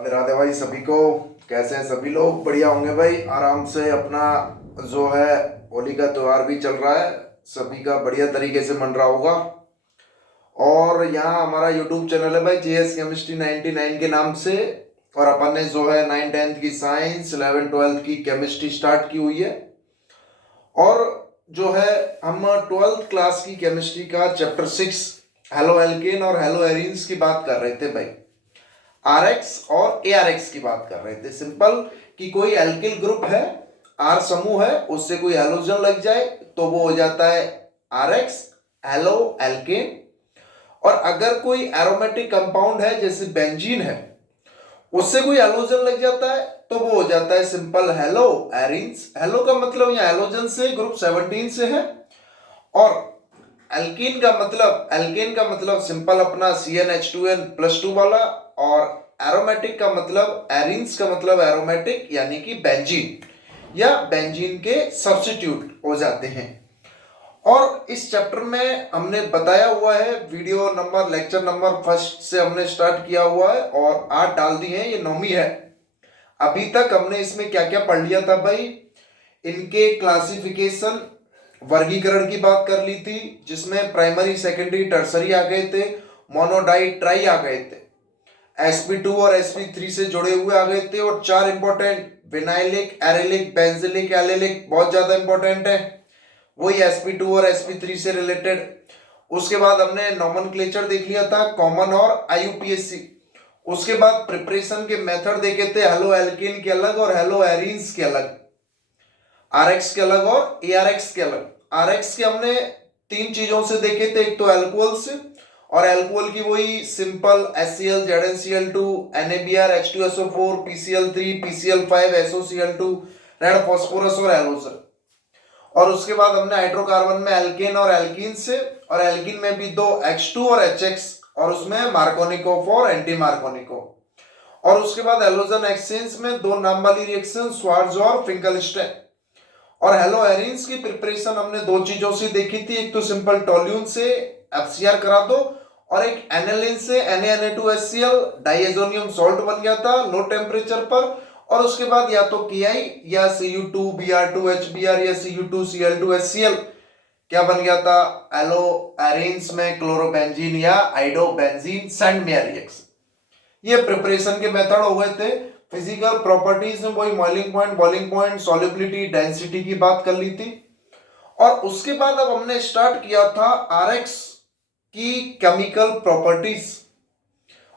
राधे राधे भाई सभी को। कैसे हैं सभी लोग? बढ़िया होंगे भाई। आराम से अपना जो है होली का त्योहार भी चल रहा है, सभी का बढ़िया तरीके से मन रहा होगा। और यहाँ हमारा यूट्यूब चैनल है भाई, जेएस केमिस्ट्री 99 के नाम से। और अपन ने जो है 9th-10th की साइंस, 11th-12th की केमिस्ट्री स्टार्ट की हुई है। और जो है हम 12th क्लास की केमिस्ट्री का चैप्टर 6 हेलो एल्केन और हेलो एरीन्स की बात कर रहे थे भाई। आरएक्स और एआरएक्स की बात कर रहे थे। सिंपल कि कोई एल्किल ग्रुप है, आर समूह है, उससे कोई हेलोजन लग जाए तो वो हो जाता है आरएक्स, हेलो एल्केन। और अगर कोई एरोमेटिक कंपाउंड है जैसे बेंजीन है, उससे कोई हेलोजन लग जाता है तो वो हो जाता है सिंपल हेलो एरीन्स। हेलो का मतलब यहाँ हेलोजन से ग्रुप 17 से है। और एल्केन का मतलब सिंपल अपना CnH2n+2 वाला। और एरोमेटिक का मतलब, एरीन्स का मतलब एरोमेटिक यानी कि बेंजीन या बेंजीन के सब्स्टिट्यूट हो जाते हैं। और इस चैप्टर में हमने बताया हुआ है, वीडियो नंबर लेक्चर नंबर 1 से हमने स्टार्ट किया हुआ है और 8 डाल दी है, ये 9वीं है। अभी तक हमने इसमें क्या क्या पढ़ लिया था भाई? इनके क्लासिफिकेशन, वर्गीकरण की बात कर ली थी, जिसमें प्राइमरी सेकेंडरी टर्सरी आ गए थे, मोनोडाई ट्राई आ गए थे, sp2 और sp3 से जुड़े हुए आ गए थे। और 4 इंपॉर्टेंट, विनाइलिक, एरिलिक, बेंजिलिक, एलिलिक, बहुत ज्यादा इंपॉर्टेंट है, वही sp2 और sp3 से रिलेटेड। उसके बाद हमने नोमेनक्लेचर देख लिया था, कॉमन और IUPAC। उसके बाद प्रिपरेशन के मेथड देखे थे, हेलो एल्केन के अलग और हेलो एरीन्स के अलग, आरएक्स के अलग और एआरएक्स के अलग। आरएक्स के हमने 3 चीजों से देखे थे, एक तो अल्कोहल से, और अल्कोहल की वही simple HCl, ZnCl2, NaBr, H2SO4, PCl3, PCl5, SOCl2, red phosphorus और एलोजर। और उसके बाद हमने हाइड्रोकार्बन में एल्केन और एल्कीन से, और एल्कीन में भी 2 H2 और HX, और उसमें मार्कोनिकोव और एंटी मार्कोनिकोव। और उसके बाद एलोजन एक्सचेंज में 2 नाम वाली रिएक्शन, स्वार्ज और फिंकलस्टाइन। और हेलो एरीन्स की प्रिपरेशन हमने 2 चीजों से देखी थी, एक तो सिंपल टोल्यून से FCr करा दो, और एक एनालिन से Na2HCl डाइएजोनियम सॉल्ट बन गया था लो टेम्परेचर पर। और उसके बाद या तो Ki या Cu2Br2HBr या Cu2Cl2HCl क्या बन गया था, हेलो एरीन्स में क्लोरोबेंजीन या आइडोबेंजीन सैंड मेयर रिएक्शन। ये प्रिपरेशन के मेथड हो गए थे। फिजिकल प्रॉपर्टीज में वही बॉइलिंग पॉइंट, सॉल्युबिलिटी, डेंसिटी की बात कर ली थी। और उसके बाद अब हमने स्टार्ट किया था आरएक्स की केमिकल प्रॉपर्टीज।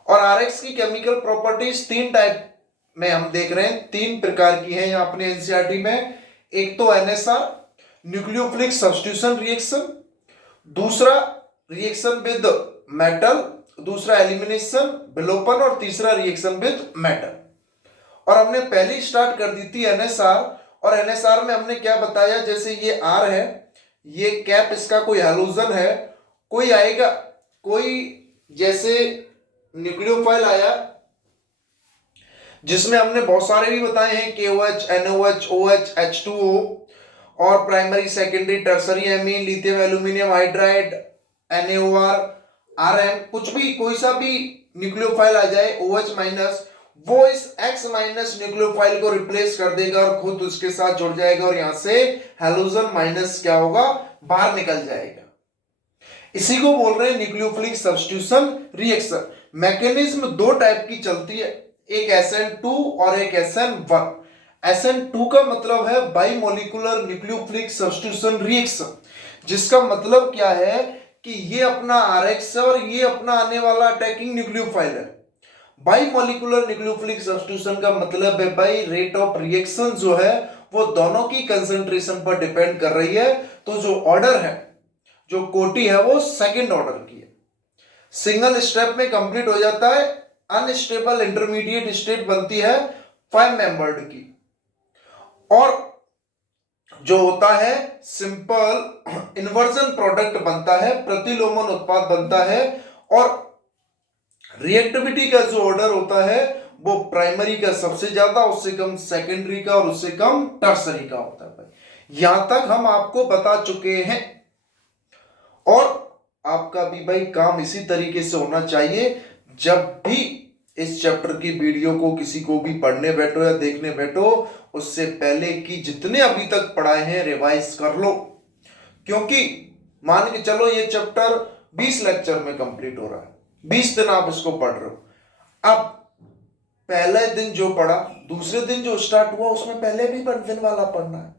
और आरएक्स की केमिकल प्रॉपर्टीज 3 टाइप में हम देख रहे हैं, 3 प्रकार की हैं यहाँ अपने एनसीईआरटी में। एक तो NSR, न्यूक्लियोफिलिक सब्स्टिट्यूशन रिएक्शन, दूसरा रिएक्शन विद मेटल, दूसरा एलिमिनेशन विलोपन, और तीसरा रिएक्शन विद मेटल। और हमने पहली स्टार्ट कर दी थी NSR। और NSR में हमने क्या बताया, जैसे ये R है, ये कैप इसका कोई हेलोजन है, कोई आएगा, कोई जैसे न्यूक्लियोफाइल आया जिसमें हमने बहुत सारे भी बताए हैं, KOH, NOH, OH, H2O, और primary secondary tertiary amine, lithium aluminium hydride, NaOR, RM, कुछ भी कोई सा भी न्यूक्लियोफाइल आ जाए OH माइनस, वो इस X माइनस न्यूक्लियोफाइल को रिप्लेस कर देगा और खुद उसके साथ जुड़ जाएगा, और यहां से हेलोजन माइनस क्या होगा, बाहर निकल जाएगा। इसी को बोल रहे हैं nucleophilic substitution reaction. Mechanism 2 type की चलती है, एक SN2 और एक SN1। SN2 का मतलब है बाइमोलिकुलर न्यूक्लियोफिलिक सब्स्टिट्यूशन रिएक्शन, जिसका मतलब क्या है कि ये अपना RX है और ये अपना आने वाला अटैकिंग न्यूक्लियोफाइल है। बाइमोलिकुलर न्यूक्लियोफिलिक सब्स्टिट्यूशन का मतलब है भाई रेट ऑफ रिएक्शन जो है वो दोनों की कंसंट्रेशन पर डिपेंड कर रही है। तो जो ऑर्डर है, जो कोटि है, वो सेकंड ऑर्डर की है, सिंगल स्टेप में कंप्लीट हो जाता है। अनस्टेबल इंटरमीडिएट स्टेट बनती है 5 मेंबर्ड की। और जो होता है सिंपल इन्वर्जन प्रोडक्ट बनता है, प्रतिलोमन उत्पाद बनता है। और रिएक्टिविटी का जो ऑर्डर होता है वो प्राइमरी का सबसे ज्यादा, उससे कम सेकेंडरी का, और उससे कम टर्सरी का होता है। यहां तक हम आपको बता चुके हैं। और आपका भी भाई काम इसी तरीके से होना चाहिए, जब भी इस चैप्टर की वीडियो को किसी को भी पढ़ने बैठो या देखने बैठो, उससे पहले कि जितने अभी तक पढ़ाए हैं रिवाइज कर लो, क्योंकि मान के चलो ये चैप्टर 20 लेक्चर में कंप्लीट हो रहा है, 20 दिन आप इसको पढ़ रहे हो। अब पहले दिन जो पढ़ा, दूसरे दिन जो स्टार्ट हुआ उसमें पहले भी दिन वाला पढ़ना है,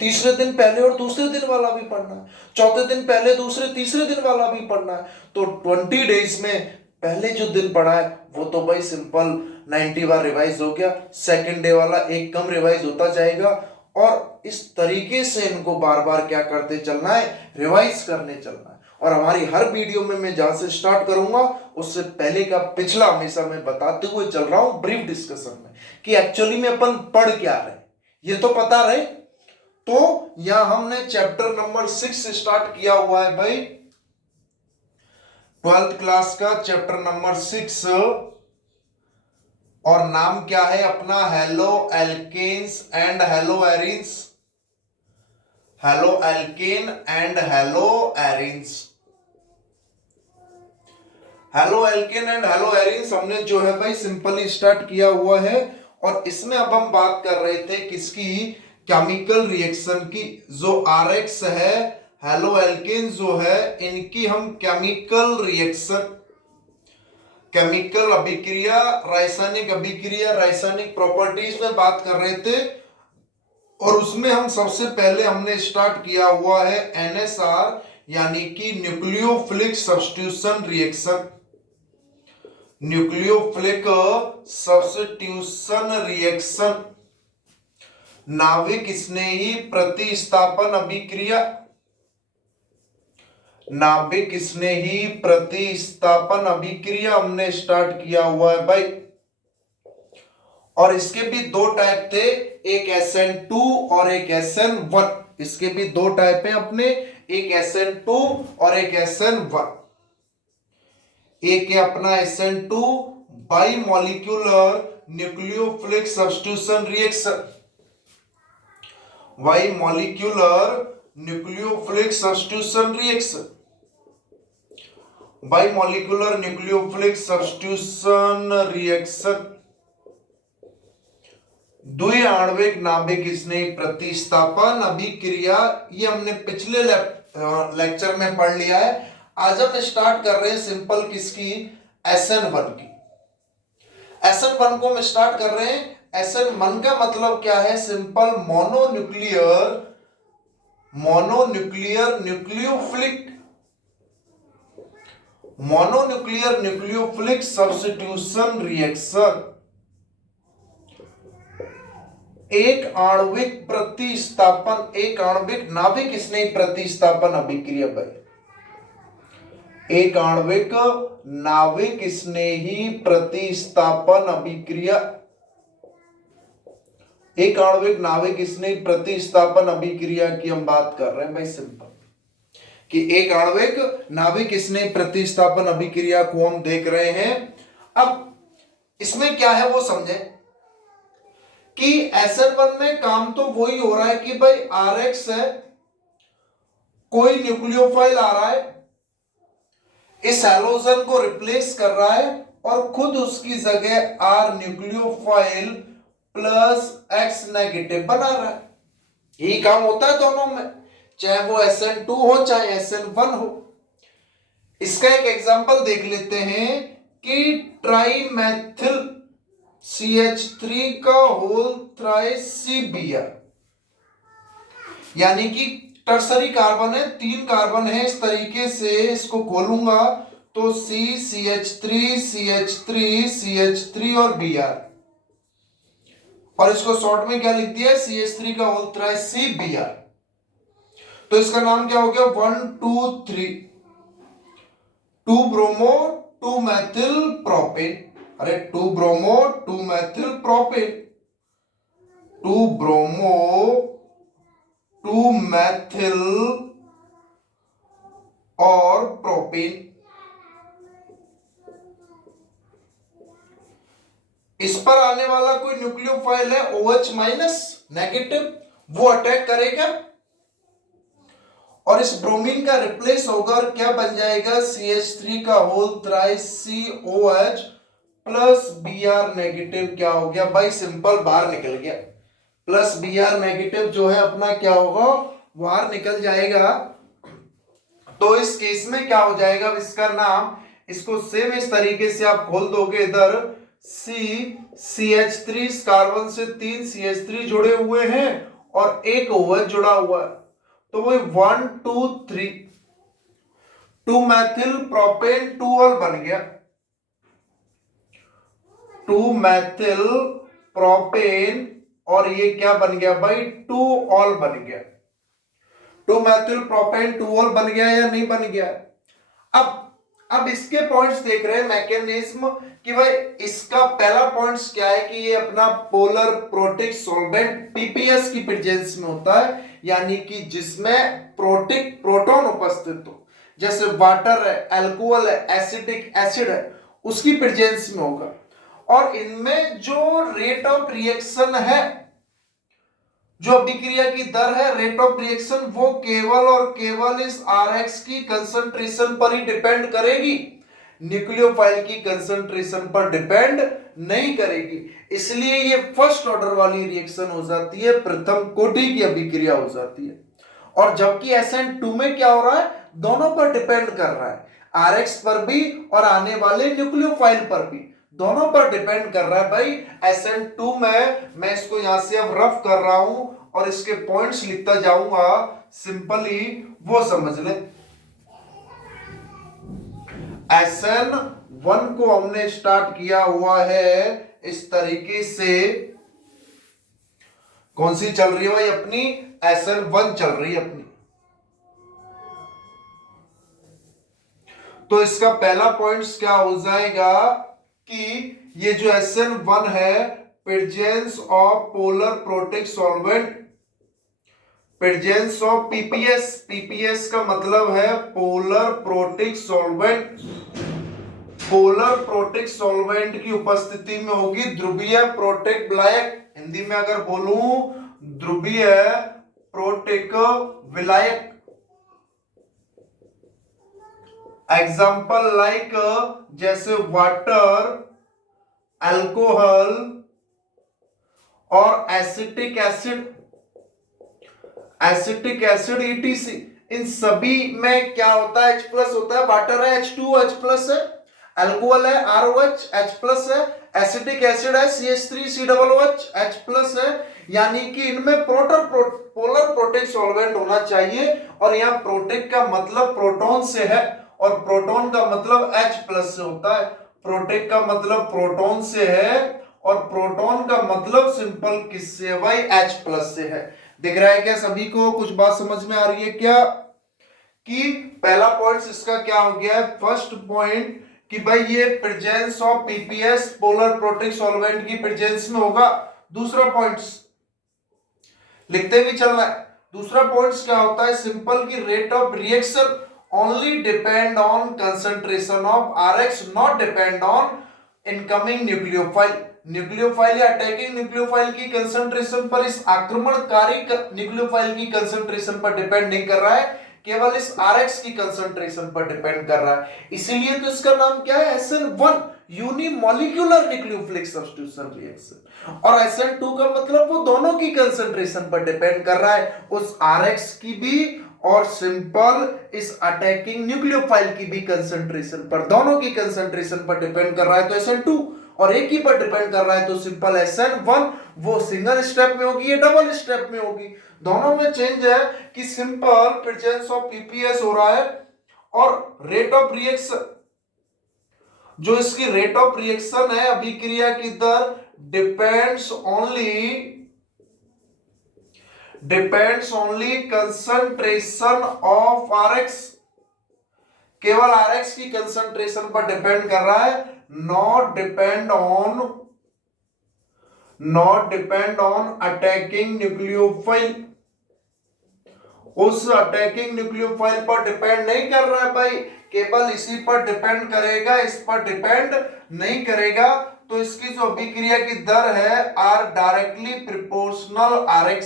तीसरे दिन पहले और दूसरे दिन वाला भी पढ़ना है, चौथे दिन पहले दूसरे तीसरे दिन वाला भी पढ़ना है। तो 20 डेज में पहले जो दिन पढ़ा है वो तो भाई सिंपल 90 बार रिवाइज हो गया, सेकंड डे वाला एक कम रिवाइज होता जाएगा, और इस तरीके से इनको बार बार क्या करते चलना है, रिवाइज करने चलना है। और हमारी हर वीडियो में मैं जहां से स्टार्ट करूंगा उससे पहले का पिछला हमेशा मैं बताते हुए चल रहा हूं ब्रीफ डिस्कशन में कि एक्चुअली में अपन पढ़ क्या रहे, ये तो पता रहे। तो यहां हमने चैप्टर नंबर 6 स्टार्ट किया हुआ है भाई, 12th क्लास का चैप्टर नंबर 6, और नाम क्या है अपना, haloalkanes and haloarenes, haloalkane and haloarenes, haloalkane and haloarenes हमने जो है भाई सिंपली स्टार्ट किया हुआ है। और इसमें अब हम बात कर रहे थे किसकी, केमिकल रिएक्शन की। जो आरएक्स है, हेलो एल्केन जो है, इनकी हम केमिकल रिएक्शन, केमिकल अभिक्रिया, रासायनिक अभिक्रिया, रासायनिक प्रॉपर्टीज में बात कर रहे थे। और उसमें हम सबसे पहले हमने स्टार्ट किया हुआ है एनएसआर, यानी कि nucleophilic substitution reaction, nucleophilic substitution reaction, नाभिक स्नेही प्रतिस्थापन अभिक्रिया, नाभिक स्नेही प्रतिस्थापन अभिक्रिया हमने स्टार्ट किया हुआ है भाई। और इसके भी दो टाइप थे, एक SN2 और एक SN1, इसके भी दो टाइप हैं अपने, एक SN2 और एक SN1। एक है अपना SN2 by molecular nucleophilic substitution reaction, by molecular nucleophilic substitution reaction, by molecular nucleophilic substitution reaction, द्वि आणविक नाभिक स्नेही प्रतिस्थापन अभिक्रिया, ये हमने पिछले लेक्चर में पढ़ लिया है। आज हम स्टार्ट कर रहे हैं सिंपल किसकी, SN1 की। SN1 को हम स्टार्ट कर रहे हैं। SN1 का मतलब क्या है, simple mononuclear, mononuclear nucleophilic, mononuclear nucleophilic substitution reaction, एक आणविक प्रतिस्थापन, एक आणविक नाभिक स्नेही प्रतिस्थापन अभिक्रिया भाई, एक आणविक नाभिक स्नेही प्रतिस्थापन अभिक्रिया, एक आणविक नाभिक स्नेही प्रतिस्थापन अभिक्रिया की हम बात कर रहे हैं भाई सिंपल, कि एक आणविक नाभिक स्नेही प्रतिस्थापन अभिक्रिया को हम देख रहे हैं। अब इसमें क्या है वो समझे कि SN1 में काम तो वही हो रहा है कि भाई RX है, कोई न्यूक्लियोफाइल आ रहा है, इस हैलोजन को रिप्लेस कर रहा है और खुद उसकी जगह R nucleophile plus X negative बना रहा है। यही काम होता है दोनों में, चाहे वो SN2 हो चाहे SN1 हो। इसका एक एग्जांपल देख लेते हैं कि ट्राइमेथिल CH3 का होल थ्राइस CBr, यानी कि टर्सरी कार्बन है, 3 कार्बन है, इस तरीके से इसको खोलूंगा तो C CH3 CH3 CH3 और Br, और इसको शॉर्ट में क्या लिख दिया, CH3 का होल थ्राइस CBr। तो इसका नाम क्या हो गया, 1 2 3, 2 ब्रोमो 2 मैथिल प्रोपेन, अरे 2 bromo 2 methyl propane, 2 bromo 2 Maithil और प्रोपेन। इस पर आने वाला कोई न्यूक्लियोफाइल है OH माइनस नेगेटिव, वो अटैक करेगा और इस ब्रोमीन का रिप्लेस होगा और क्या बन जाएगा, CH3 का whole thrice COH plus B R negative क्या हो गया भाई, सिंपल बाहर निकल गया। प्लस बी आर नेगेटिव जो है अपना क्या होगा, बाहर निकल जाएगा। तो इस केस में क्या हो जाएगा, इसका नाम, इसको सेम इस तरीके से आप खोल दोगे, इधर CH3, इस कार्बन से 3 CH3 जुड़े हुए हैं और एक OH जुड़ा हुआ है, तो वो 1 2 3 2 मैथिल प्रोपेन 2 ऑल बन गया। 2 मैथिल प्रोपेन और ये क्या बन गया भाई, 2 ऑल बन गया। 2 मैथिल प्रोपेन 2 ऑल बन गया या नहीं बन गया। अब इसके पॉइंट्स देख रहे हैं मैकेनिज्म कि भाई इसका पहला पॉइंट्स क्या है कि ये अपना पोलर प्रोटिक सॉल्वेंट पीपीएस की प्रेजेंस में होता है, यानी कि जिसमें प्रोटिक प्रोटॉन उपस्थित हो, जैसे वाटर है, अल्कोहल है, एसिडिक एसिड है, उसकी प्रेजेंस में होगा। और इनमें जो रेट ऑफ रिएक्शन है, जो अभिक्रिया की दर है, रेट ऑफ रिएक्शन, वो केवल और केवल इस Rx की कंसंट्रेशन पर ही डिपेंड करेगी, न्यूक्लियोफाइल की कंसंट्रेशन पर डिपेंड नहीं करेगी। इसलिए ये फर्स्ट ऑर्डर वाली रिएक्शन हो जाती है, प्रथम कोटि की अभिक्रिया हो जाती है। और जबकि SN2 में क्या हो रहा है, दोनों पर डिपेंड कर रहा है, Rx पर भी और आने वाले न्यूक्लियोफाइल पर भी, दोनों पर डिपेंड कर रहा है भाई। SN2 में मैं इसको यहां से अब रफ कर रहा हूं और इसके पॉइंट्स लिखता जाऊंगा, सिंपली वो समझ ले। SN1 को हमने स्टार्ट किया हुआ है इस तरीके से, कौन सी चल रही है भाई अपनी, SN1 चल रही है अपनी। तो इसका पहला पॉइंट्स क्या हो जाएगा कि ये जो SN1 है, presence of polar protic solvent, presence of PPS, PPS का मतलब है polar protic solvent, polar protic solvent की उपस्थिति में होगी ध्रुवीय प्रोटिक विलायक, हिंदी में अगर बोलूं ध्रुवीय प्रोटिक विलायक। एग्जाम्पल लाइक जैसे वाटर, अल्कोहल और acetic acid, acetic acid ETC, इन सभी में क्या होता है, H प्लस होता है, वाटर है H2O H प्लस है, अल्कोहल है ROH H प्लस है, एसिटिक एसिड है CH3 COOH H प्लस है, यानी कि इनमें पोलर प्रोटिक सॉल्वेंट होना चाहिए। और यहाँ प्रोटिक का मतलब प्रोटॉन से है और प्रोटॉन का मतलब H प्लस से होता है, प्रोटिक का मतलब प्रोटॉन से है और प्रोटॉन का मतलब सिंपल किससे भाई, H प्लस से है। दिख रहा है क्या सभी को, कुछ बात समझ में आ रही है क्या, कि पहला पॉइंट इसका क्या हो गया है, फर्स्ट पॉइंट कि भाई ये presence of PPS polar protic solvent की प्रेजेंस में होगा। दूसरा पॉइंट्स लिखते भी चलना है। दूसरा पॉइंट्स क्या होता है, सिंपल की rate of reaction only depend on concentration of Rx, not depend on incoming nucleophile, nucleophile या अटैकिंग न्यूक्लियोफाइल की कंसंट्रेशन पर, इस आक्रमणकारी न्यूक्लियोफाइल की कंसंट्रेशन पर डिपेंड नहीं कर रहा है, केवल इस Rx की कंसंट्रेशन पर डिपेंड कर रहा है। इसीलिए तो इसका नाम क्या है, SN1 unimolecular nucleophilic substitution reaction. और SN2 का मतलब वो दोनों की कंसंट्रेशन पर डिपेंड कर रहा है, उस Rx की भी और सिंपल इस अटैकिंग न्यूक्लियोफाइल की भी कंसंट्रेशन पर, दोनों की कंसंट्रेशन पर डिपेंड कर रहा है तो SN2, और एक ही पर डिपेंड कर रहा है तो सिंपल SN1, वो सिंगल स्टेप में होगी, ये डबल स्टेप में होगी। दोनों में चेंज है कि सिंपल प्रेजेंस ऑफ पीपीएस हो रहा है और रेट ऑफ रिएक्शन, जो इसकी रेट ऑफ रिएक्शन है, अभिक्रिया की दर depends only concentration of Rx, केवल Rx की कंसंट्रेशन पर डिपेंड कर रहा है, not depend on attacking nucleophile, उस अटैकिंग न्यूक्लियोफाइल पर डिपेंड नहीं कर रहा है भाई, केवल इसी पर डिपेंड करेगा, इस पर डिपेंड नहीं करेगा। तो इसकी जो अभिक्रिया की दर है आर डायरेक्टली प्रोपोर्शनल Rx,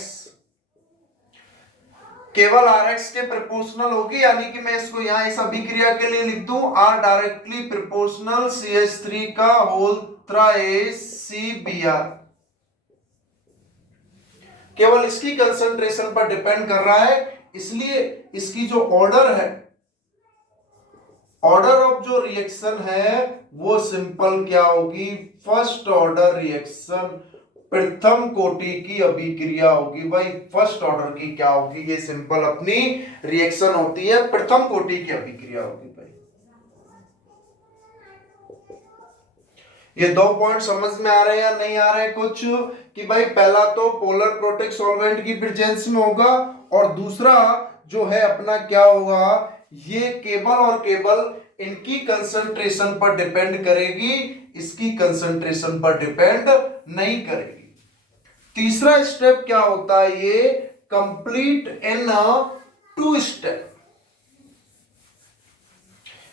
केवल Rx के प्रोपोर्शनल होगी, यानी कि मैं इसको यहां इस अभिक्रिया के लिए लिख दूं R डायरेक्टली प्रोपोर्शनल CH3 का होल थ्राइस CBr, केवल इसकी कंसंट्रेशन पर डिपेंड कर रहा है, इसलिए इसकी जो ऑर्डर है, ऑर्डर ऑफ जो रिएक्शन है वो सिंपल क्या होगी, फर्स्ट ऑर्डर रिएक्शन, प्रथम कोटि की अभिक्रिया होगी। भाई फर्स्ट ऑर्डर की क्या होगी, ये सिंपल अपनी रिएक्शन होती है, प्रथम कोटि की अभिक्रिया होगी। भाई ये 2 पॉइंट समझ में आ रहे हैं या नहीं आ रहे हैं कुछ, कि भाई पहला तो पोलर प्रोटेक्ट सॉल्वेंट की प्रेजेंस में होगा, और दूसरा जो है अपना क्या होगा, ये केवल और केवल इनकी कंसंट्रेशन पर डिपेंड करेगी, इसकी कंसंट्रेशन पर डिपेंड नहीं करेगी। तीसरा स्टेप क्या होता है, ये कंप्लीट इन 2 स्टेप,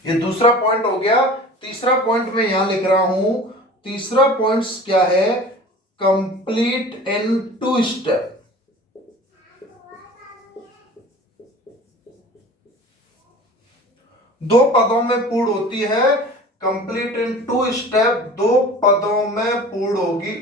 ये दूसरा पॉइंट हो गया। तीसरा पॉइंट मैं यहां लिख रहा हूं, तीसरा पॉइंट क्या है, कंप्लीट इन 2 स्टेप। दो पदों में पूर्ण होती है, कंप्लीट इन 2 स्टेप, 2 पदों में पूर्ण होगी,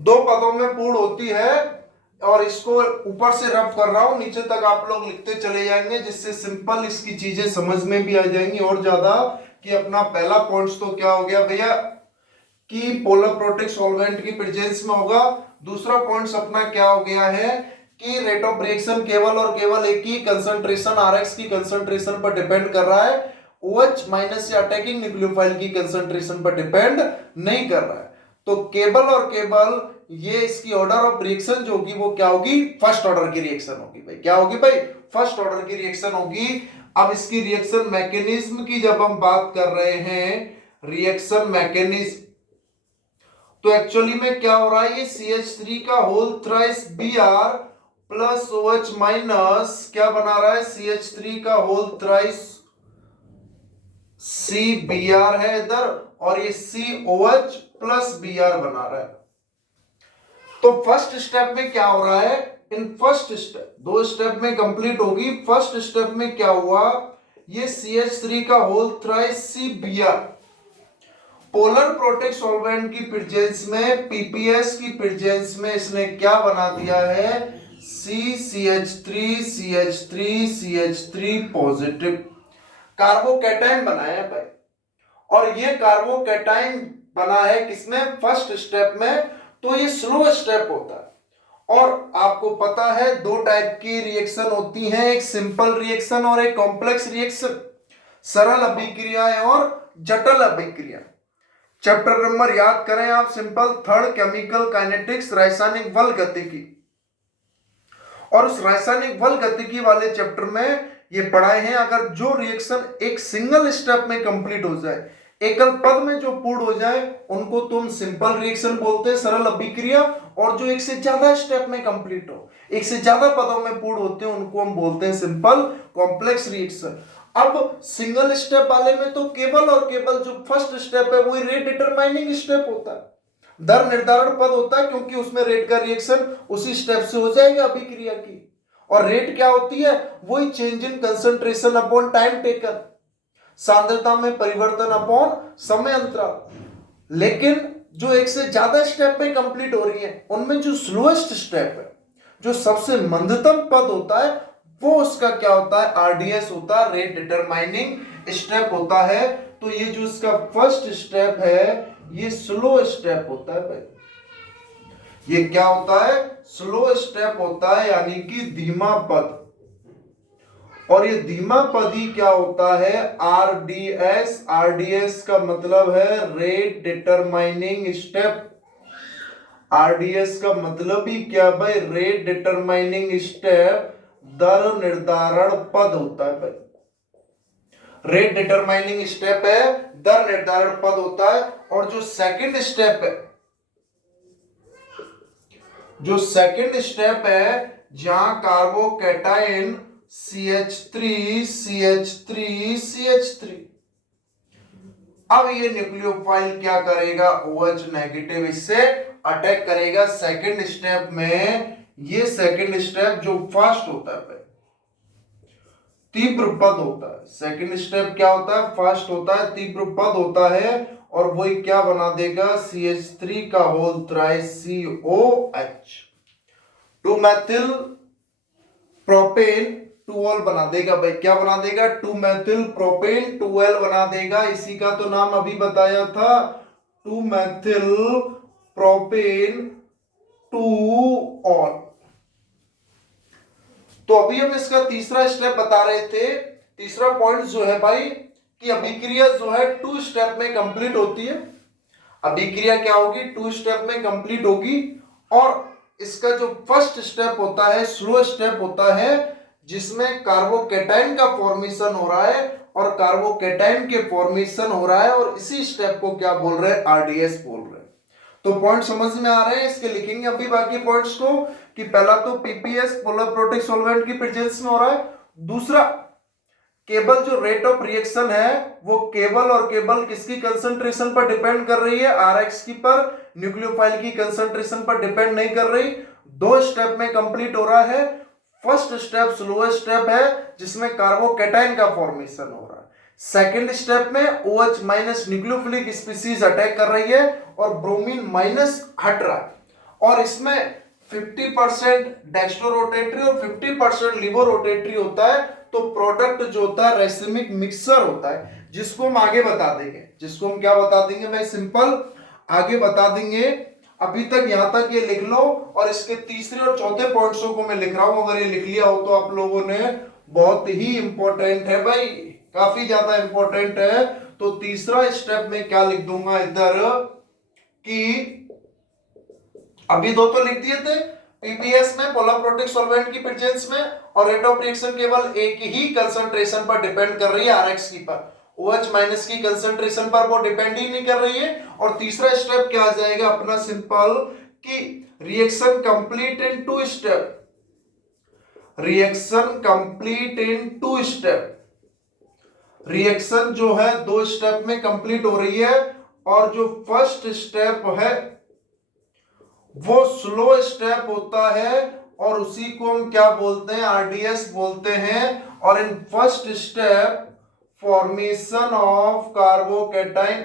2 पदों में पूर्ण होती है। और इसको ऊपर से रफ कर रहा हूं, नीचे तक आप लोग लिखते चले जाएंगे, जिससे सिंपल इसकी चीजें समझ में भी आ जाएंगी और ज्यादा। कि अपना पहला पॉइंट तो क्या हो गया भैया, कि पोलर प्रोटेक्ट सॉल्वेंट की प्रेजेंस में होगा। दूसरा पॉइंट अपना क्या हो गया है, कि रेट ऑफ रिएक्शन केवल और केवल एक ही कंसंट्रेशन Rx की कंसंट्रेशन पर डिपेंड कर रहा है, OH माइनस या अटैकिंग न्यूक्लियोफाइल की कंसंट्रेशन पर डिपेंड नहीं कर रहा है। तो केवल और केवल ये इसकी ऑर्डर ऑफ रिएक्शन जो होगी वो क्या होगी, फर्स्ट ऑर्डर की रिएक्शन होगी। भाई क्या होगी भाई, फर्स्ट ऑर्डर की रिएक्शन होगी। अब इसकी रिएक्शन मैकेनिज्म की जब हम बात कर रहे हैं, रिएक्शन मैकेनिज्म, तो एक्चुअली में क्या हो रहा है, ये CH3 का whole thrice Br plus OH minus क्या बना रहा है, CH3 का होल थ्राइस CBr है इधर, और ये COH प्लस Br बना रहा है। तो फर्स्ट स्टेप में क्या हो रहा है, इन फर्स्ट स्टेप, 2 स्टेप में कंप्लीट होगी। फर्स्ट स्टेप में क्या हुआ, ये CH3 का होल थ्राइस CBr पोलर प्रोटेक्ट सॉल्वेंट की प्रेजेंस में, PPS की प्रेजेंस में इसने क्या बना दिया है, CH3 पॉजिटिव कार्बोकैटायन बनाया है भाई। और ये कार्बोकैटायन बना है किसमें, फर्स्ट स्टेप में। तो ये स्लो स्टेप होता है। और आपको पता है 2 टाइप की रिएक्शन होती हैं, एक सिंपल रिएक्शन और एक कॉम्प्लेक्स रिएक्शन, सरल अभिक्रियाएं और जटिल अभिक्रिया। चैप्टर नंबर याद करें आप, सिंपल 3rd केमिकल काइनेटिक्स, रासायनिक बल गतिकी। और उस रासायनिक बल गतिकी वाले चैप्टर में ये पढ़ाए हैं, अगर जो रिएक्शन एक सिंगल स्टेप में कंप्लीट हो जाए, एकल पद में जो पूर्ण हो जाए, उनको तुम सिंपल रिएक्शन बोलते हैं, सरल अभिक्रिया। और जो एक से ज्यादा स्टेप में कंप्लीट हो, एक से ज्यादा पदों में पूर्ण होते हैं, उनको हम बोलते हैं सिंपल कॉम्प्लेक्स रिएक्शन। अब सिंगल स्टेप वाले में तो केवल और केवल जो फर्स्ट स्टेप है वही रेट डिटरमाइनिंग स्टेप होता है, दर निर्धारण पद होता है, क्योंकि उसमें रेट का रिएक्शन उसी स्टेप से हो जाएगा अभिक्रिया की। और रेट क्या होती है, वही change in concentration upon time taken, सांद्रता में परिवर्तन अपॉन समय अंतराल। लेकिन जो एक से ज्यादा स्टेप में कंप्लीट हो रही है, उनमें जो स्लोएस्ट स्टेप है, जो सबसे मंदतम पद होता है, वो उसका क्या होता है, RDS होता है, रेट डिटरमाइनिंग स्टेप होता है। तो ये जो इसका फर्स्ट स्टेप है, ये स्लो स्टेप होता है भाई। ये क्या होता है, स्लो स्टेप होता है, यानी कि धीमा पद। और ये धीमा पद ही क्या होता है, RDS का मतलब है रेट डिटरमाइनिंग स्टेप। RDS का मतलब ही क्या भाई, रेट डिटरमाइनिंग स्टेप, दर निर्धारण पद होता है भाई। रेट डिटरमाइनिंग स्टेप है, दर निर्धारण पद होता है। और जो सेकंड स्टेप है, जो सेकंड स्टेप है, जहां कार्बोकैटायन CH3 अब ये न्यूक्लियोफाइल क्या करेगा, OH नेगेटिव इससे अटैक करेगा सेकंड स्टेप में। ये सेकंड स्टेप जो फास्ट होता है। तीव्र पद होता है। सेकंड स्टेप क्या होता है, फर्स्ट होता है तीव्र पद होता है, और वही क्या बना देगा, CH3 का whole thrice COH, 2 methyl propane 2 बना देगा भाई, क्या बना देगा, 2 मैथिल प्रोपेन 2 बना देगा। इसी का तो नाम अभी बताया था, 2 मैथिल प्रोपेन 2 तो अभी हम इसका तीसरा स्टेप बता रहे थे। तीसरा पॉइंट जो है भाई कि अभिक्रिया जो है 2 स्टेप में कंप्लीट होती है। अभिक्रिया क्या होगी, 2 स्टेप में कंप्लीट होगी, और इसका जो फर्स्ट स्टेप होता है स्लो स्टेप होता है, जिसमें कार्बोकेटाइन का फॉर्मेशन हो रहा है, और कार्बोकेटाइन के फॉर्मेशन हो रहा है, और इसी स्टेप को क्या बोल रहे हैं, RDS बोल रहे हैं। तो पॉइंट समझ में आ रहे हैं, इसके लिखेंगे अभी बाकी पॉइंट्स को, कि पहला तो PPS पोलर प्रोटिक सॉल्वेंट की प्रेजेंस में हो रहा है। दूसरा, केवल जो रेट ऑफ रिएक्शन है वो केवल और केवल किसकी कंसंट्रेशन पर डिपेंड कर रही है, RX की पर, न्यूक्लियोफाइल की कंसंट्रेशन पर डिपेंड नहीं कर रही। 2 स्टेप में कंप्लीट हो रहा है। फर्स्ट स्टेप स्लोएस्ट स्टेप है, जिसमें कार्बोकेटाइन का फॉर्मेशन हो रहा है। सेकेंड स्टेप में OH minus nucleophilic species attack कर रही है, और ब्रोमीन माइनस हट रहा है, और इसमें 50% डेक्स्ट्रो रोटेटरी और 50% लिवो रोटेटरी होता है। तो प्रोडक्ट जो होता है रेसिमिक मिक्सर होता है, जिसको हम आगे बता देंगे, जिसको हम क्या बता देंगे भाई, सिंपल आगे बता देंगे। अभी तक यहां तक ये लिख लो, और इसके तीसरे और चौथे पॉइंट्सों को मैं लिख रहा हूं, अगर ये लिख लिया हो तो आप लोगों ने, बहुत ही इंपॉर्टेंट है भाई, काफी ज्यादा इंपॉर्टेंट है। तो तीसरा स्टेप में क्या लिख दूंगा इधर, कि अभी 2 तो लिख दिए थे, PPS में पोलर प्रोटिक सॉल्वेंट की प्रेजेंस में, और रेट ऑफ रिएक्शन केवल एक ही कंसंट्रेशन पर डिपेंड कर रही है, RX की पर। OH माइनस की कंसंट्रेशन पर वो डिपेंड ही नहीं कर रही है। और तीसरा स्टेप क्या आ जाएगा अपना, सिंपल, कि reaction complete in 2 step, reaction complete in 2 step. Reaction जो है 2 स्टेप में कंप्लीट हो रही है, और जो फर्स्ट स्टेप है वो स्लो स्टेप होता है, और उसी को हम क्या बोलते हैं, RDS बोलते हैं। और इन first step formation of carbocation,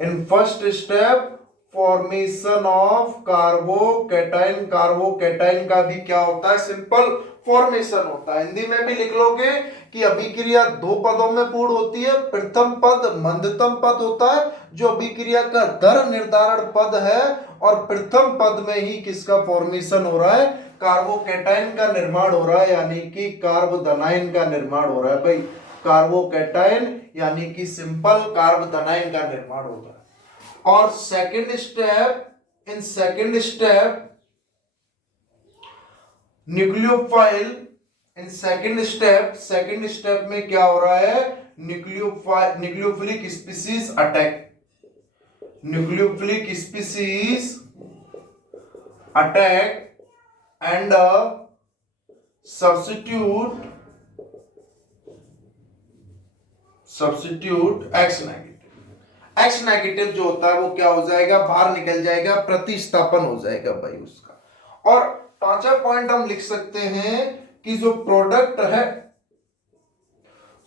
in first step formation of carbocation, carbocation का भी क्या होता है, सिंपल फॉर्मेशन होता है। हिंदी में भी लिख लोगे कि अभिक्रिया 2 पदों में पूर्ण होती है। प्रथम पद मंदतम पद होता है, जो अभिक्रिया का दर निर्धारण पद है, और प्रथम पद में ही किसका फॉर्मेशन हो रहा है, कार्बोकेटाइन का निर्माण हो रहा है, यानी कि कार्बोधनाइन का निर्माण हो रहा है भाई, कार्बोकेटाइन यानी कि सिंपल कार्बोधनाइन का निर्माण हो रहा है। और second step, in second step nucleophile, in second step में क्या हो रहा है, nucleophilic species attack, nucleophilic species attack and substitute x negative जो होता है वो क्या हो जाएगा, बाहर निकल जाएगा, प्रतिस्थापन हो जाएगा भाई उसका। और पांचवा पॉइंट हम लिख सकते हैं कि जो प्रोडक्ट है,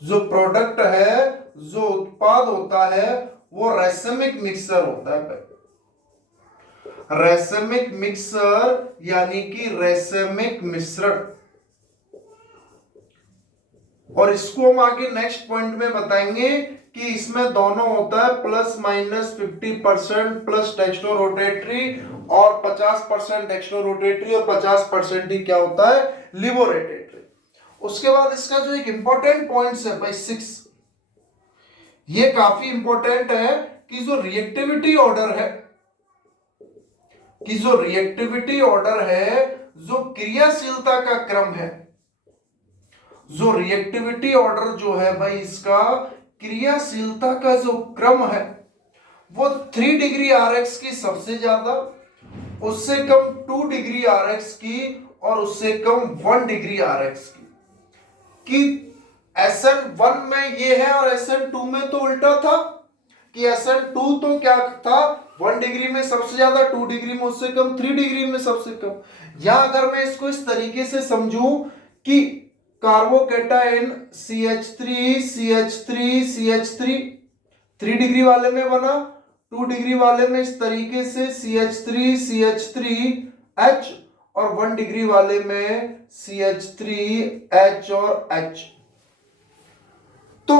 जो उत्पाद होता है वो रेसिमिक मिक्सर होता है भाई, रेसिमिक मिक्सर यानी कि रेसिमिक मिश्रण। और इसको हम आगे नेक्स्ट पॉइंट में बताएंगे कि इसमें दोनों होता है plus minus 50% plus dextrorotatory, और 50% डेक्स्ट्रो रोटेटरी, और 50% ही क्या होता है, लिवो रोटेटरी। उसके बाद इसका जो एक इंपॉर्टेंट पॉइंट्स है भाई 6, ये काफी इंपॉर्टेंट है, कि जो रिएक्टिविटी ऑर्डर है, जो क्रियाशीलता का क्रम है, जो रिएक्टिविटी ऑर्डर जो है भाई इसका क्रियाशीलता का जो क्रम है, वो 3 डिग्री RX की सबसे ज्यादा, उससे कम 2 डिग्री RX की, और उससे कम 1 डिग्री RX की SN1 में ये है, और SN2 में तो उल्टा था, कि SN2 तो क्या था, 1 डिग्री में सबसे ज्यादा, 2 डिग्री में उससे कम, 3 डिग्री में सबसे कम। या अगर मैं इसको इस तरीके से समझूं कि carbocation CH3 CH3 CH3 3 degree वाले में बना, 2 डिग्री वाले में इस तरीके से CH3 CH3H और 1 डिग्री वाले में CH3H और H। तो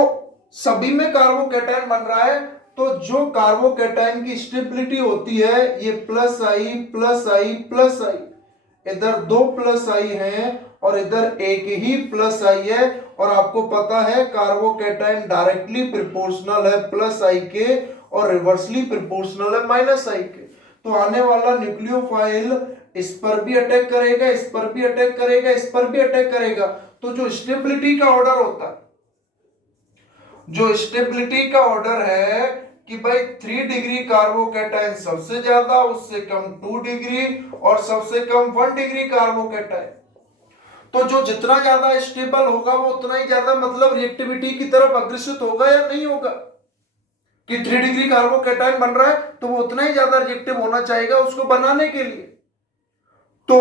सभी में कार्बोकेटाइन बन रहा है, तो जो कार्बोकेटाइन की स्टेबिलिटी होती है ये प्लस आई प्लस आई प्लस आई, इधर 2 प्लस आई है और इधर एक ही प्लस आई है। और आपको पता है कार्बोकेटाइन डायरेक्टली प्रोपोर्शनल है प्लस आई के और रिवर्सली प्रोपोर्शनल है माइनस आई के। तो आने वाला न्यूक्लियोफाइल इस पर भी अटैक करेगा, इस पर भी अटैक करेगा, इस पर भी अटैक करेगा। तो जो स्टेबिलिटी का ऑर्डर होता है, जो स्टेबिलिटी का ऑर्डर है कि भाई 3 डिग्री कार्बोकेटाइन सबसे ज्यादा, उससे कम 2 डिग्री और सबसे कम 1 डिग्री कार्बोकेटाइन। तो जो जितना ज्यादा स्टेबल होगा वो उतना ही ज्यादा मतलब रिएक्टिविटी की तरफ अग्रसित होगा या नहीं होगा। कि 3 डिग्री कार्बोकेटाइन बन रहा है तो वो उतना ही ज्यादा रिएक्टिव होना चाहेगा उसको बनाने के लिए। तो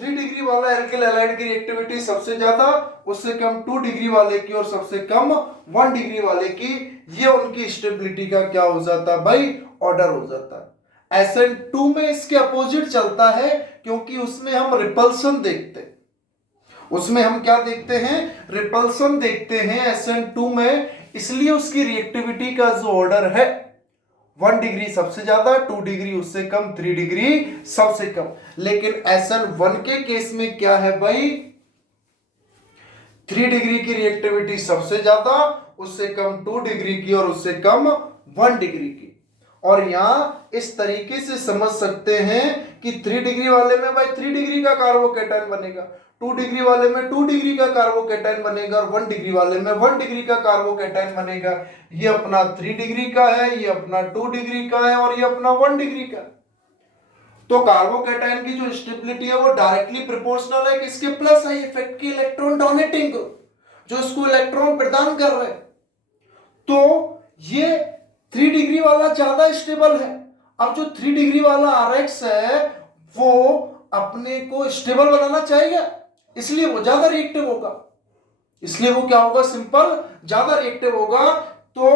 3 डिग्री वाला एल्किल हैलाइड की रिएक्टिविटी सबसे ज्यादा, उससे कम 2 डिग्री वाले की और सबसे कम 1 डिग्री वाले की, ये उनकी स्टेबिलिटी का क्या हो जाता है भाई, ऑर्डर हो जाता है। SN2 में इसके अपोजिट चलता है, क्योंकि उसमें हम रिपल्सन देखते हैं, उसमें हम क्या देखते हैं, रिपल्सन देखते हैं SN2 में, इसलिए उसकी रिएक्टिविटी का जो ऑर्डर है 1 डिग्री सबसे ज्यादा, 2 डिग्री उससे कम, 3 डिग्री सबसे कम। लेकिन SN1 के केस में क्या है भाई, 3 डिग्री की रिएक्टिविटी सबसे ज्यादा, उससे कम 2 डिग्री की और उससे कम 1 डिग्री की। और यहां इस तरीके से समझ सकते हैं कि 3 डिग्री वाले में भाई 3 डिग्री का कार्बोकेटाइन बनेगा, 2 डिग्री वाले में 2 डिग्री का कार्बोकेटाइन बनेगा और 1 डिग्री वाले में 1 डिग्री का कार्बोकेटाइन बनेगा। ये अपना 3 डिग्री का है, ये अपना 2 डिग्री का है और ये अपना 1 डिग्री का। तो कार्बोकेटाइन की जो स्टेबिलिटी है वो डायरेक्टली प्रोपोर्शनल है किसके, प्लस आई इफेक्ट की, इलेक्ट्रॉन डोनेटिंग को, जो इसको इलेक्ट्रॉन प्रदान कर रहे हैं। तो ये 3 डिग्री वाला ज्यादा स्टेबल है। अब जो 3 डिग्री वाला RX है वो अपने को स्टेबल बनाना चाहेगा, इसलिए वो ज्यादा रिएक्टिव होगा, इसलिए वो क्या होगा, सिंपल ज्यादा रिएक्टिव होगा। तो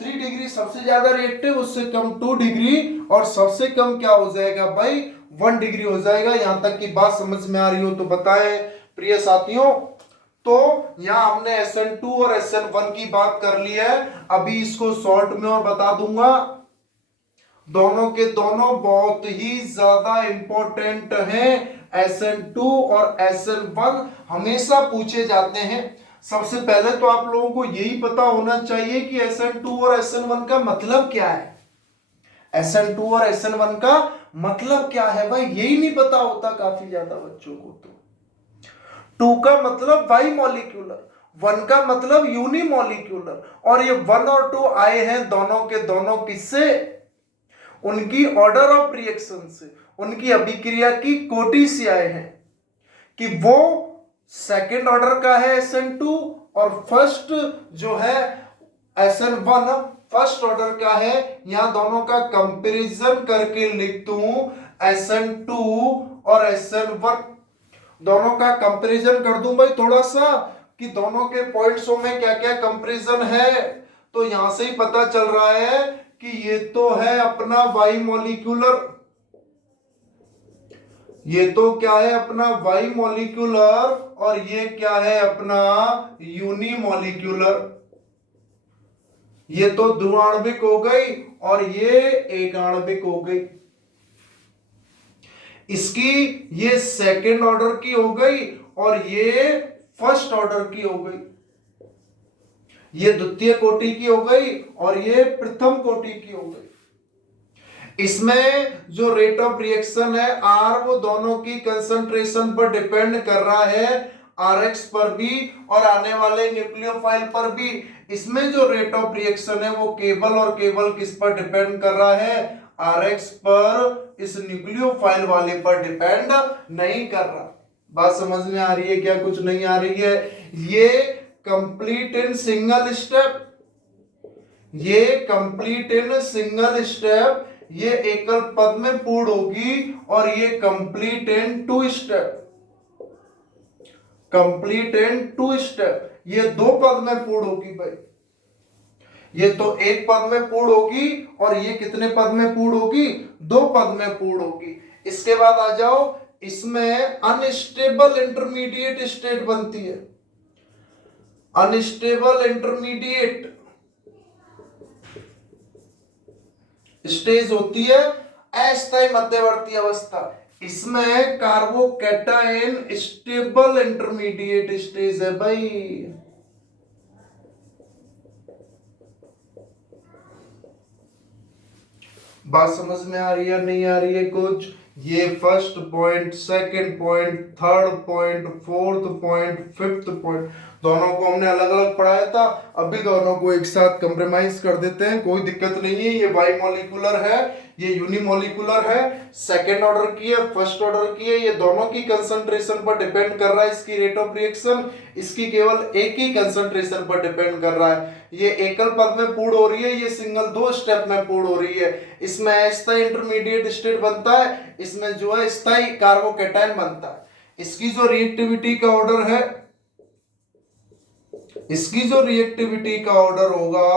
3 डिग्री सबसे ज्यादा रिएक्टिव, उससे कम 2 डिग्री और सबसे कम क्या हो जाएगा भाई, 1 डिग्री हो जाएगा। यहां तक की बात समझ में आ रही हो तो बताएं प्रिय साथियों। तो यहां हमने SN2 और SN1 की बात कर ली है, अभी इसको शॉर्ट में और बता दूंगा। दोनों के दोनों बहुत ही ज्यादा इंपॉर्टेंट हैं, SN2 और SN1 हमेशा पूछे जाते हैं। सबसे पहले तो आप लोगों को यही पता होना चाहिए कि SN2 और SN1 का मतलब क्या है। SN2 और SN1 का मतलब क्या है भाई, यही नहीं पता होता काफी ज्यादा बच्चों को। तो 2 का मतलब बाई मॉलिक्यूलर, 1 का मतलब यूनिमॉलिक्यूलर, और ये 1 और 2 आए हैं दोनों के दोनों किससे, उनकी ऑर्डर ऑफ रिएक्शन से, उनकी अभिक्रिया की कोटि से आए हैं। कि वो सेकेंड ऑर्डर का है SN2 और फर्स्ट जो है SN1 फर्स्ट ऑर्डर का है। यहां दोनों का कंपैरिजन करके लिख दूं, SN2 और SN1 दोनों का कंपैरिजन कर दूं भाई थोड़ा सा, कि दोनों के पॉइंट्सों में क्या क्या कंपैरिजन है। तो यहां से ही पता चल रहा है कि ये तो है अपना बाई मॉलिक्यूलर, ये तो क्या है अपना बाई मॉलिक्यूलर, और ये क्या है अपना यूनिमॉलिक्यूलर। ये तो द्विआण्विक हो गई और ये एक आणविक हो गई। इसकी ये सेकेंड ऑर्डर की हो गई और ये फर्स्ट ऑर्डर की हो गई। ये द्वितीय कोटि की हो गई और ये प्रथम कोटि की हो गई। इसमें जो रेट ऑफ रिएक्शन है R, वो दोनों की कंसंट्रेशन पर डिपेंड कर रहा है, RX पर भी और आने वाले न्यूक्लियोफाइल पर भी। इसमें जो रेट ऑफ रिएक्शन है वो केवल और केवल किस पर डिपेंड कर रहा है, RX पर, इस न्यूक्लियोफाइल वाले पर डिपेंड नहीं कर रहा। बात समझ में आ रही है क्या, कुछ नहीं आ रही है। ये कंप्लीट इन सिंगल स्टेप, ये कंप्लीट इन सिंगल स्टेप, ये एकल पद में पूर्ण होगी, और ये complete in 2 step. Complete in 2 step. ये 2 पद में पूर्ण होगी भाई, ये तो 1 पद में पूर्ण होगी और ये कितने पद में पूर्ण होगी, 2 पद में पूर्ण होगी। इसके बाद आ जाओ, इसमें अनस्टेबल इंटरमीडिएट स्टेट बनती है, अनस्टेबल इंटरमीडिएट स्टेज होती है अस्थायी मध्यवर्ती अवस्था। इसमें कार्बोकैटायन स्टेबल इंटरमीडिएट स्टेज है भाई। बात समझ में आ रही है नहीं आ रही है कुछ? ये first point, second point, third point, fourth point, fifth point, दोनों को हमने अलग अलग पढ़ाया था। अभी दोनों को एक साथ कंप्रोमाइज कर देते हैं, कोई दिक्कत नहीं है। ये बाइमोलिकुलर है, ये यूनिमोलिकुलर है, सेकेंड ऑर्डर की है, फर्स्ट ऑर्डर की है। ये दोनों की कंसंट्रेशन पर डिपेंड कर रहा है इसकी रेट ऑफ रिएक्शन, इसकी केवल एक ही कंसंट्रेशन पर डिपेंड कर रहा है। ये एकल पद में पूर्ण हो रही है, ये सिंगल 2 स्टेप में पूर्ण हो रही है। इसमें अस्थायी इंटरमीडिएट स्टेट बनता है, इसमें जो है स्थायी कार्बोकैटायन बनता है। इसकी जो रिएक्टिविटी का ऑर्डर है, इसकी जो रिएक्टिविटी का ऑर्डर होगा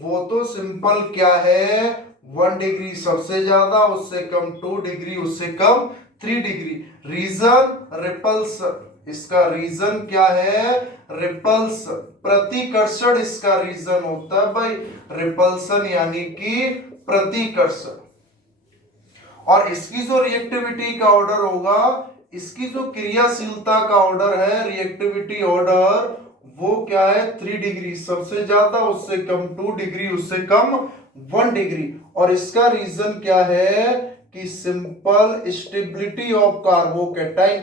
वो तो सिंपल क्या है, 1 डिग्री सबसे ज्यादा, उससे कम 2 डिग्री, उससे कम 3 डिग्री। रीजन रिपल्सन, इसका रीजन क्या है, रिपल्सन। प्रतिकर्षण इसका रीजन होता है भाई, रिपल्सन यानी कि प्रतिकर्षण। और इसकी जो रिएक्टिविटी का ऑर्डर होगा, इसकी जो क्रियाशीलता का ऑर्डर है, रिएक्टिविटी ऑर्डर, वो क्या है, 3 डिग्री सबसे ज्यादा, उससे कम 2 डिग्री, उससे कम 1 डिग्री। और इसका रीजन क्या है कि simple stability of carbocation,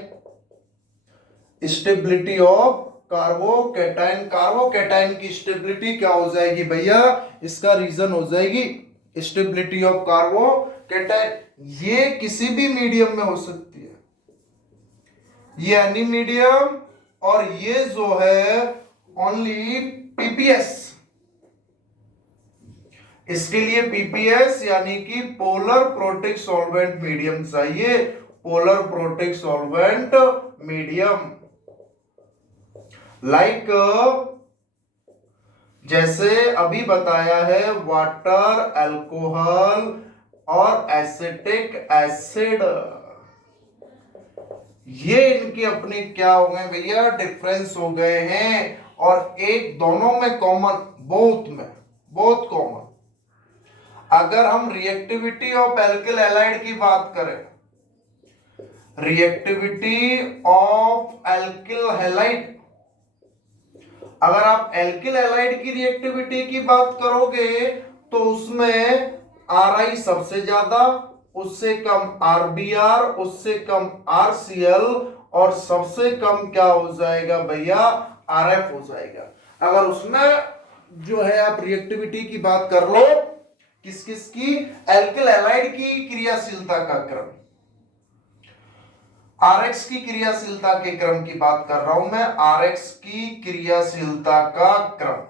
stability of carbocation. Carbocation की स्टेबिलिटी क्या हो जाएगी भैया, इसका रीजन हो जाएगी स्टेबिलिटी ऑफ कार्बोकैटायन। ये किसी भी मीडियम में हो सकती है, ये एनी मीडियम, और ये जो है ओनली पीपीएस। इसके लिए पीपीएस यानी कि पोलर प्रोटिक सॉल्वेंट मीडियम चाहिए, polar protic solvent medium. Like जैसे अभी बताया है, वाटर, अल्कोहल और एसिटिक एसिड, ये इनके अपने क्या हो गए भैया, डिफरेंस हो गए हैं। और एक दोनों में कॉमन, बोथ में, बोथ कॉमन। अगर हम रिएक्टिविटी ऑफ एल्किल हैलाइड की बात करें, रिएक्टिविटी ऑफ एल्किल हैलाइड, अगर आप एल्किल हैलाइड की रिएक्टिविटी की बात करोगे तो उसमें आरआई सबसे ज्यादा, उससे कम आरबीआर, उससे कम आरसीएल, और सबसे कम क्या हो जाएगा भैया, आरएफ हो जाएगा। अगर उसमें जो है आप रिएक्टिविटी की बात कर लो, किस किस की, एल्किल हैलाइड की क्रियाशीलता का क्रम, आरएक्स की क्रियाशीलता के क्रम की बात कर रहा हूं मैं, आरएक्स की क्रियाशीलता का क्रम।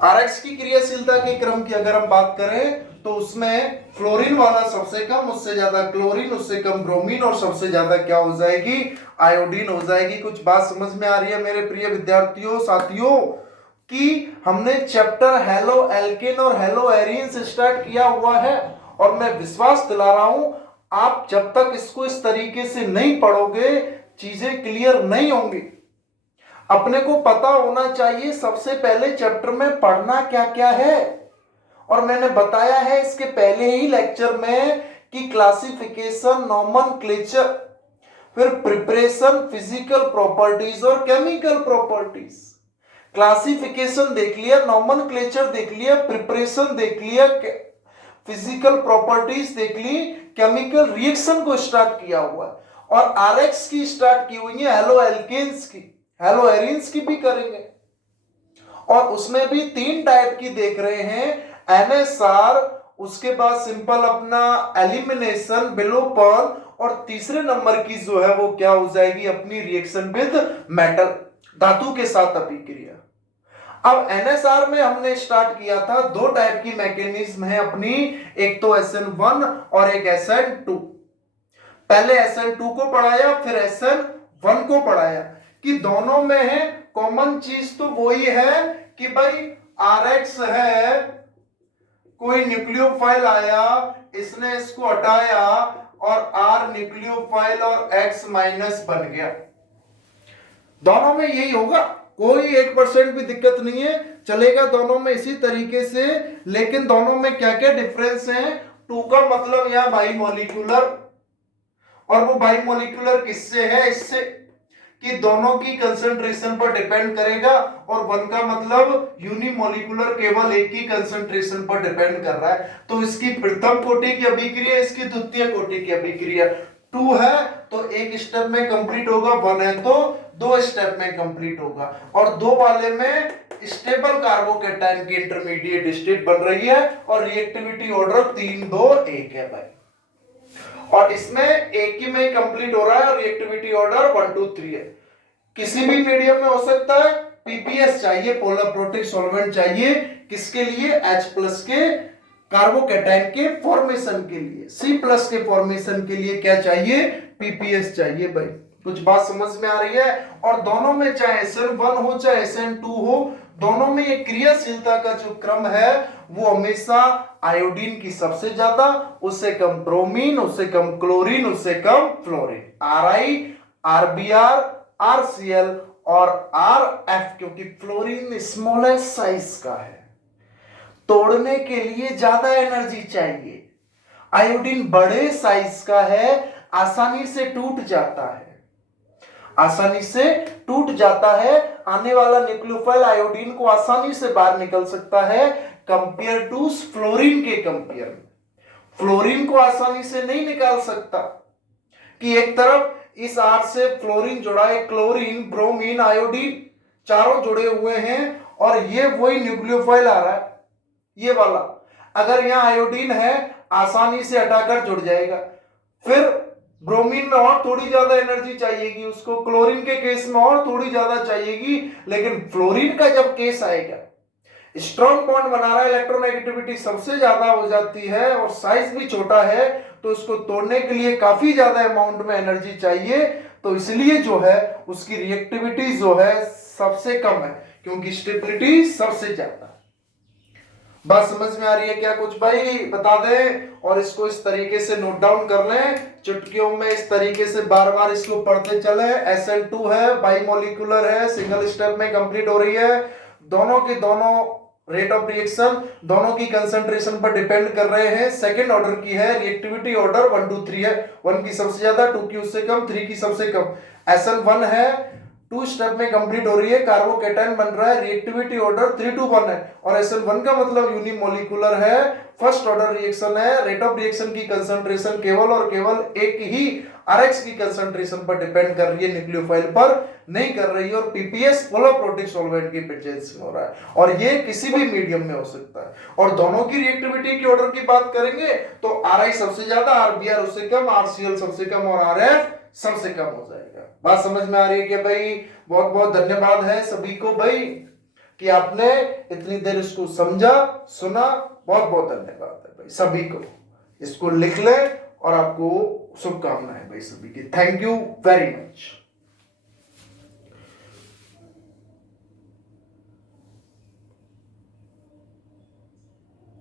आरएक्स की क्रियाशीलता के क्रम की अगर हम बात करें तो उसमें फ्लोरीन वाला सबसे कम, उससे ज्यादा क्लोरीन, उससे कम ब्रोमीन, और सबसे ज्यादा क्या हो जाएगी, आयोडीन हो जाएगी। कुछ बात समझ में आ रही है मेरे प्रिय विद्यार्थियों, साथियों, कि हमने चैप्टर हेलो एल्केन और हेलो एरीन स्टार्ट किया हुआ है, और मैं विश्वास दिला रहा हूं आप जब तक इसको इस तरीके से नहीं पढ़ोगे चीजें क्लियर नहीं होंगी। अपने को पता होना चाहिए सबसे पहले चैप्टर में पढ़ना क्या क्या है, और मैंने बताया है इसके पहले ही लेक्चर में कि क्लासिफिकेशन, नोमेनक्लेचर, फिर प्रिपरेशन, फिजिकल प्रॉपर्टीज और केमिकल प्रॉपर्टीज। क्लासिफिकेशन देख लिया, नोमेनक्लेचर देख लिया, प्रिपरेशन देख लिया, फिजिकल प्रॉपर्टीज देख ली, केमिकल रिएक्शन को स्टार्ट किया हुआ है, और आरएक्स की स्टार्ट की हुई है, हेलो एल्केन्स की, हेलो एरीन्स की भी करेंगे। और उसमें भी 3 टाइप की देख रहे हैं, एनएसआर, उसके बाद सिंपल अपना एलिमिनेशन, विलोपन, और तीसरे नंबर की जो है वो क्या हो जाएगी, अपनी रिएक्शन विद मेटल, धातु के साथ अभिक्रिया। अब एनएसआर में हमने स्टार्ट किया था, 2 टाइप की मैकेनिज्म है अपनी, एक तो SN1 और एक SN2। पहले SN2 को पढ़ाया, फिर SN1 को पढ़ाया कि दोनों में है कॉमन चीज तो वही है कि भाई RX है, कोई न्यूक्लियोफाइल आया, इसने इसको हटाया और R न्यूक्लियोफाइल और X माइनस बन गया। दोनों में यही होगा, कोई 1% भी दिक्कत नहीं है, चलेगा दोनों में इसी तरीके से। लेकिन दोनों में क्या क्या डिफरेंस है? 2 का मतलब यहां बाई मॉलिक्यूलर, और वो बाई मॉलिक्यूलर किससे है? इससे कि दोनों की कंसंट्रेशन पर डिपेंड करेगा, और 1 का मतलब यूनिमोलिकुलर, केवल एक ही कंसंट्रेशन पर डिपेंड कर रहा है। तो इसकी प्रथम कोटि की अभिक्रिया, इसकी द्वितीय कोटि की अभिक्रिया। 2 है तो एक स्टेप में कंप्लीट होगा, 1 है तो 2 स्टेप में कंप्लीट होगा। और 2 वाले में स्टेबल कार्बोकेटायन की इंटरमीडिएट स्टेट बन रही है, और रिएक्टिविटी ऑर्डर 3 2 1 है भाई। और इसमें एक ही में कंप्लीट हो रहा है, रिएक्टिविटी ऑर्डर 1 2 3 है। किसी भी मीडियम में हो सकता है। पीपीएस चाहिए, पोलर प्रोटिक सॉल्वेंट चाहिए, किसके लिए? H+ के कार्बोकेटायन के फॉर्मेशन के लिए। C+ के फॉर्मेशन के लिए क्या चाहिए? पीपीएस चाहिए भाई। कुछ बात समझ में आ रही है? और दोनों में चाहे SN1 हो चाहे SN2 हो, दोनों में ये क्रियाशीलता का जो क्रम है वो हमेशा आयोडीन की सबसे ज्यादा, उससे कम ब्रोमीन, उससे कम क्लोरीन, उससे कम फ्लोरीन। Ri, RBr, RCl और RF, क्योंकि फ्लोरीन स्मॉलेस्ट साइज का है, तोड़ने के लिए ज्यादा एनर्जी चाहिए। आयोडीन बड़े साइज का है, आसानी से टूट जाता है, आसानी से टूट जाता है। आने वाला न्यूक्लियोफाइल आयोडीन को आसानी से बाहर निकल सकता है, कंपेयर टू फ्लोरीन के कंपेयर में। फ्लोरीन को आसानी से नहीं निकाल सकता कि एक तरफ इस R से फ्लोरीन जुड़ा है, क्लोरीन, ब्रोमीन, आयोडीन चारों जुड़े हुए हैं, और ये वही न्यूक्लियोफाइल आ रहा है, ये वाला। अगर यहां आयोडीन है, आसानी से हटाकर जुड़ जाएगा। फिर ब्रोमीन में और थोड़ी ज्यादा एनर्जी चाहिएगी उसको, क्लोरीन के केस में और थोड़ी ज्यादा चाहिएगी, लेकिन फ्लोरीन का जब केस आएगा, स्ट्रॉन्ग बॉन्ड बना रहा है, इलेक्ट्रोनेगेटिविटी सबसे ज्यादा हो जाती है और साइज भी छोटा है, तो इसको तोड़ने के लिए काफी ज्यादा अमाउंट में एनर्जी चाहिए। तो इसलिए जो है उसकी रिएक्टिविटी जो है सबसे कम है, क्योंकि स्टेबिलिटी सबसे ज्यादा। बात समझ में आ रही है क्या? कुछ भाई बता दें, और इसको इस तरीके से नोट डाउन कर लें, चुटकियों में इस तरीके से बार बार इसको पढ़ते चले। SN2 है, बाइमोलिकुलर है, सिंगल स्टेप में कंप्लीट हो रही है। दोनों के दोनों रेट ऑफ रिएक्शन दोनों की कंसंट्रेशन पर डिपेंड कर रहे हैं। सेकंड ऑर्डर की है, रिएक्टिविटी ऑर्डर 1 2 3 है, 1 की सबसे ज्यादा, 2 की उससे कम, 3 की सबसे कम। SN1 है, 2 स्टेप में कंप्लीट हो रही है, कार्बोकेटायन बन रहा है, रिएक्टिविटी ऑर्डर 3 2 1 है। और SN1 का मतलब यूनिमोलिकुलर है, फर्स्ट ऑर्डर रिएक्शन है, रेट ऑफ रिएक्शन की कंसंट्रेशन केवल और केवल एक ही RX की कंसंट्रेशन पर डिपेंड कर रही है, न्यूक्लियोफाइल पर नहीं कर रही है। और पीपीएस पोलर प्रोटिक सॉल्वेंट की प्रेजेंस में हो रहा है, और ये किसी भी मीडियम में हो सकता है। और दोनों की रिएक्टिविटी की ऑर्डर की बात करेंगे तो RI सबसे ज्यादा, RBr उससे कम, RCl सबसे कम और RF सबसे कम हो जाएगा। बात समझ में आ रही है कि भाई? बहुत बहुत धन्यवाद है सभी को भाई कि आपने इतनी देर इसको समझा, सुना। बहुत बहुत धन्यवाद है भाई सभी को। इसको लिख ले, और आपको शुभकामनाएं भाई सभी की। Thank you very much.